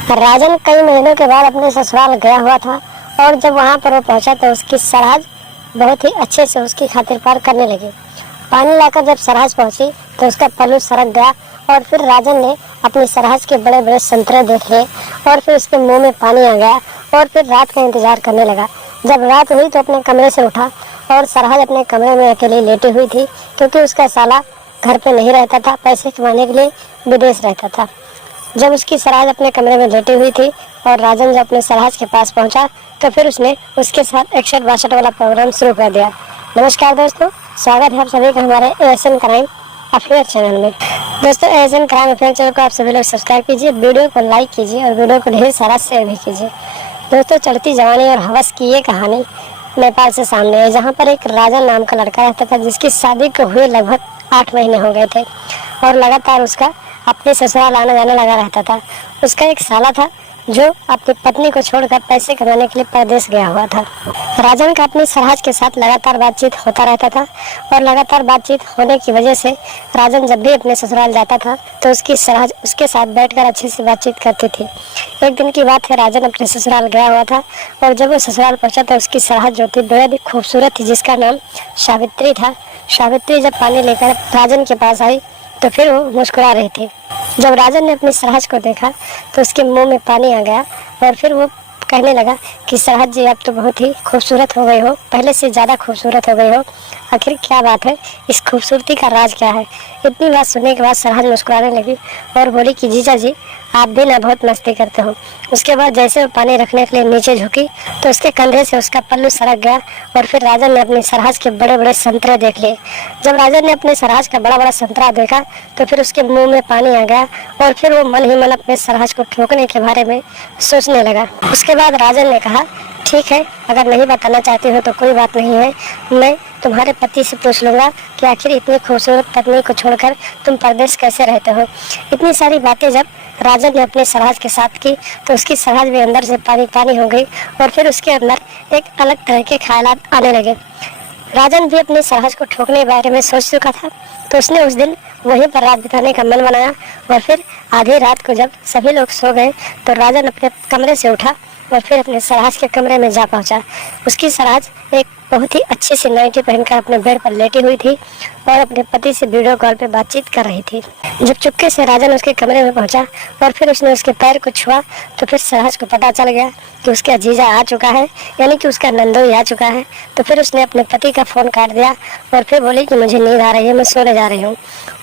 राजन कई महीनों के बाद अपने ससुराल गया हुआ था और जब वहाँ पर वो पहुंचा तो उसकी सरहद बहुत ही अच्छे से उसकी खातिर पार करने लगी। पानी लाकर जब सरहद पहुंची तो उसका पल्लू सरक गया और फिर राजन ने अपनी सरहद के बड़े बड़े संतरे देख लिए और फिर उसके मुंह में पानी आ गया और फिर रात का इंतजार करने लगा। जब रात हुई तो अपने कमरे से उठा और सरहद अपने कमरे में अकेली लेटी हुई थी, क्योंकि उसका साला घर पे नहीं रहता था, पैसे कमाने के लिए विदेश रहता था। जब उसकी सरहद अपने कमरे में लेटी हुई थी और राजन जब अपने सरहद के पास पहुंचा तो फिर उसने उसके साथ 61-62 वाला प्रोग्राम शुरू कर दिया। नमस्कार दोस्तों, स्वागत है आप सभी का हमारे एएसएन क्राइम अफेयर चैनल में। दोस्तों, एएसएन क्राइम अफेयर चैनल को आप सभी लोग सब्सक्राइब कीजिए, वीडियो को लाइक कीजिए और वीडियो को ढेर सारा शेयर भी कीजिए। दोस्तों, चढ़ती जवानी और हवस की ये कहानी नेपाल से सामने है, जहाँ पर एक राजन नाम का लड़का रहता था जिसकी शादी को हुए लगभग 8 महीने हो गए थे और लगातार उसका अपने ससुराल आना जाना लगा रहता था। उसका एक साला था जो अपनी पत्नी को छोड़कर पैसे कमाने के लिए परदेश गया हुआ था। राजन का अपनी सरहद के साथ लगातार बातचीत होता रहता था और लगातार बातचीत होने की वजह से राजन जब भी अपने ससुराल जाता था तो उसकी सरहद उसके साथ बैठकर अच्छे से बातचीत करती थी। एक दिन की बात है, राजन अपने ससुराल गया हुआ था और जब वो ससुराल पहुंचा तो उसकी सरहद जो थी बेहद ही खूबसूरत थी, जिसका नाम सावित्री था। सावित्री जब पानी लेकर राजन के पास आई तो फिर वो मुस्कुरा रही थी। जब राजन ने अपनी सरहद को देखा तो उसके मुंह में पानी आ गया और फिर वो कहने लगा कि सरहद जी, आप तो बहुत ही खूबसूरत हो गई हो, पहले से ज़्यादा खूबसूरत हो गई हो। आखिर क्या बात है, इस खूबसूरती का राज क्या है? इतनी बात सुनने के बाद सरहद मुस्कुराने लगी और बोली कि जीजा जी, आप भी ना बहुत मस्ती करते हो। उसके बाद जैसे वो पानी रखने के लिए नीचे झुकी तो उसके कंधे से उसका पल्लू सरक गया और फिर राजन ने अपनी सरहद के बड़े बड़े संतरे देख लिए। जब राजन ने अपने सरहद का बड़ा बड़ा संतरा देखा तो फिर उसके मुंह में पानी आ गया और फिर वो मन ही मन अपने सरहद को ठोकने के बारे में सोचने लगा। उसके बाद राजन ने कहा, ठीक है, अगर नहीं बताना चाहती हो तो कोई बात नहीं है, मैं तुम्हारे पति से पूछ लूँगा कि आखिर इतनी खूबसूरत पत्नी को छोड़कर तुम परदेश कैसे रहते हो। इतनी सारी बातें जब राजन ने अपने सरहद के साथ की तो उसकी सरहद भी अंदर से पानी पानी हो गई और फिर उसके अंदर एक अलग तरह के ख्यालात आने लगे। राजन भी अपनी सरहद को ठोकने के बारे में सोच चुका था तो उसने उस दिन वहीं पर रात बिताने का मन बनाया और फिर आधी रात को जब सभी लोग सो गए तो राजन अपने कमरे से उठा और फिर अपने सरहद के कमरे में जा पहुंचा। उसकी सरहद एक बहुत ही अच्छी सी नाइटी पहनकर अपने बेड पर लेटी हुई थी और अपने पति से वीडियो कॉल पे बातचीत कर रही थी। जब चुपके से राजन उसके कमरे में पहुंचा और फिर उसने उसके पैर को छुआ तो फिर सरहद को पता चल गया कि उसका जीजा आ चुका है, यानी कि उसका नंदोई आ चुका है। तो फिर उसने अपने पति का फ़ोन काट दिया और फिर बोली कि मुझे नींद आ रही है, मैं सोने जा रही हूँ।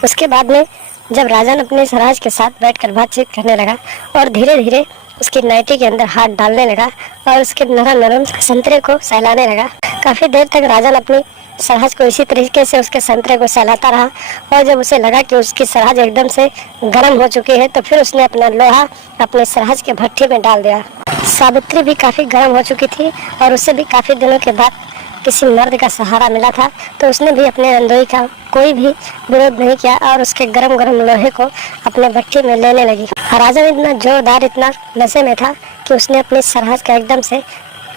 उसके बाद में जब राजन अपने सरहद के साथ बैठकर बातचीत करने लगा और धीरे धीरे उसकी नाइटी के अंदर हाथ डालने लगा और उसके नरम नरम संतरे को सहलाने लगा। काफ़ी देर तक राजन अपनी सरहद को इसी तरीके से उसके संतरे को सहलाता रहा और जब उसे लगा कि उसकी सरहद एकदम से गर्म हो चुकी है तो फिर उसने अपना लोहा अपने सरहद के भट्टी में डाल दिया। सावित्री भी काफ़ी गर्म हो चुकी थी और उसे भी काफ़ी दिनों के बाद किसी मर्द का सहारा मिला था तो उसने भी अपने नंदोई का कोई भी विरोध नहीं किया और उसके गरम गरम लोहे को अपने भट्टी में लेने लगी। राजन इतना जोरदार, इतना नशे में था कि उसने अपनी सरहद का एकदम से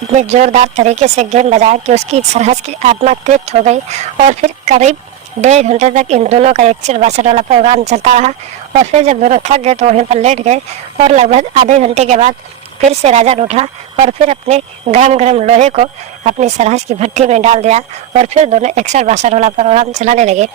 इतने जोरदार तरीके से गेम बजाया कि उसकी सरहद की आत्मा तृप्त हो गई और फिर करीब 1.5 घंटे तक इन दोनों का 61-62 वाला प्रोग्राम चलता रहा और फिर जब दोनों थक गए तो वहीं पर लेट गए और लगभग आधे घंटे के बाद फिर से राजन उठा और फिर अपने गरम गरम लोहे को अपनी सरहद की भट्टी में डाल दिया और फिर दोनों 61-62 वाला प्रोग्राम चलाने लगे।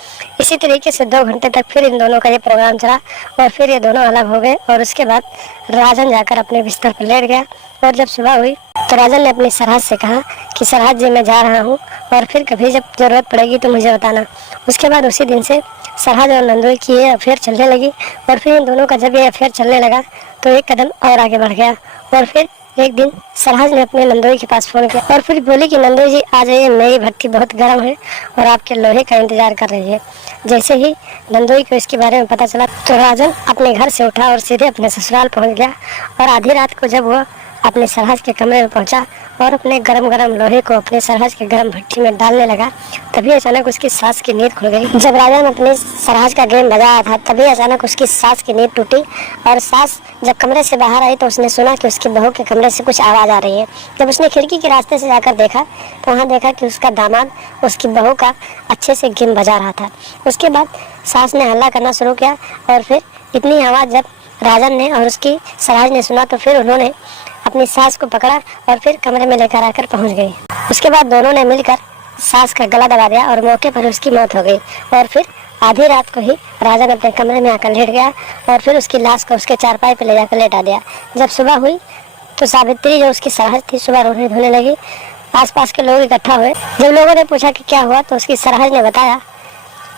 इसी तरीके से 2 घंटे तक फिर इन दोनों का ये प्रोग्राम चला और फिर ये दोनों अलग हो गए और उसके बाद राजन जाकर अपने बिस्तर पर लेट गया और जब सुबह हुई तो राजन ने अपनी सरहद से कहा कि सरहद जी, मैं जा रहा हूँ और फिर कभी जब ज़रूरत पड़ेगी तो मुझे बताना। उसके बाद उसी दिन से सरहद और नंदोई की ये अफेयर चलने लगी और फिर इन दोनों का जब ये अफेयर चलने लगा तो एक कदम और आगे बढ़ गया और फिर एक दिन सरहद ने अपने नंदोई के पास फ़ोन किया और फिर बोली कि नंदोई जी, आ जाइए, मेरी भट्टी बहुत गर्म है और आपके लोहे का इंतजार कर रही है। जैसे ही नंदोई को इसके बारे में पता चला तो राजन अपने घर से उठा और सीधे अपने ससुराल पहुंच गया और आधी रात को जब वो अपने सरहद के कमरे में पहुंचा और अपने गरम गरम लोहे को अपने सरहद के गरम भट्टी में डालने लगा तभी अचानक उसकी सांस की नींद खुल गई। जब राजन अपने सरहद का गेम बजाया था तभी अचानक उसकी सांस की नींद टूटी और सांस जब कमरे से बाहर आई तो उसने सुना कि उसकी बहू के कमरे से कुछ आवाज़ आ रही है। जब उसने खिड़की के रास्ते से जाकर देखा तो वहाँ देखा कि उसका दामाद उसकी बहू का अच्छे से गेम बजा रहा था। उसके बाद सांस ने हल्ला करना शुरू किया और फिर इतनी आवाज़ जब राजन ने और उसकी सरहज ने सुना तो फिर उन्होंने अपनी सास को पकड़ा और फिर कमरे में लेकर आकर पहुंच गई। उसके बाद दोनों ने मिलकर सास का गला दबा दिया और मौके पर उसकी मौत हो गई। और फिर आधी रात को ही राजन अपने कमरे में आकर लेट गया और फिर उसकी लाश को उसके चारपाई पर ले जाकर लेटा दिया। जब सुबह हुई तो सावित्री जो उसकी सरहज थी सुबह रोने धोने लगी। आसपास के लोग इकट्ठा हुए। जब लोगों ने पूछा कि क्या हुआ तो उसकी सरहज ने बताया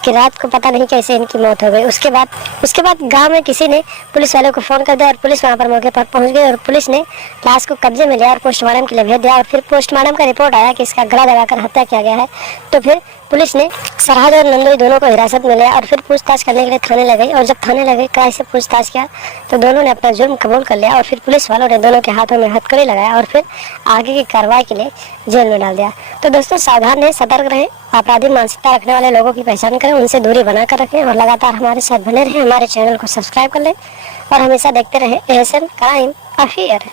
कि रात को पता नहीं कैसे इनकी मौत हो गई। उसके बाद गांव में किसी ने पुलिस वालों को फोन कर दिया और पुलिस वहां पर मौके पर पहुंच गई और पुलिस ने लाश को कब्जे में लिया और पोस्टमार्टम के लिए भेज दिया। और फिर पोस्टमार्टम का रिपोर्ट आया कि इसका गला दबाकर हत्या किया गया है। तो फिर पुलिस ने सरहद और नंदोई दोनों को हिरासत में लिया और फिर पूछताछ करने के लिए थाने ले गई। और जब थाने ले गई किराए से पूछताछ किया तो दोनों ने अपना जुर्म कबूल कर लिया। और फिर पुलिस वालों ने दोनों के हाथों में हथकड़ी लगाया और फिर आगे की कार्रवाई के लिए जेल में डाल दिया। तो दोस्तों सावधान रहें, सतर्क रहें, आपराधिक मानसिकता रखने वाले लोगों की पहचान करें, उनसे दूरी बनाकर रखें और लगातार हमारे साथ बने रहें। हमारे चैनल को सब्सक्राइब कर लें और हमेशा देखते रहें एएसएन क्राइम अफेयर।